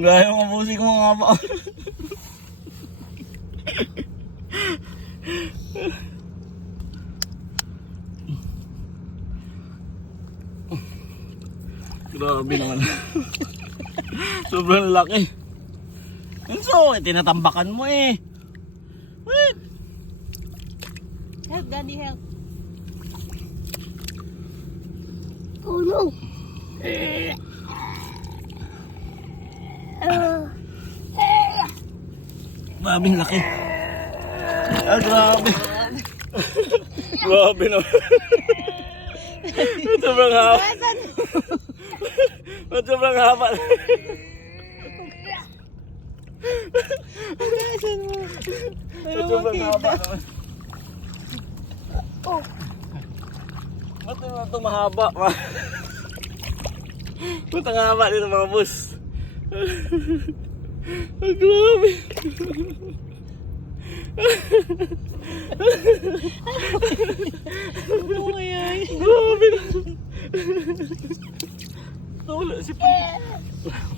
Gaya mga musik mo nga ba? Grabe naman. Sobrang laki. So, tinatambakan mo eh. Wait. Help, Daddy, help. Oh no. Grabing laki. Ah, grabe. Grabe naman. Sobrang haba. Sobrang haba. Sobrang haba naman. Oh. Ba't naman ito mahaba? Ba't ang haba dito mga boss? Ang grabe. Ano kaya yun? Grabe na. Wala si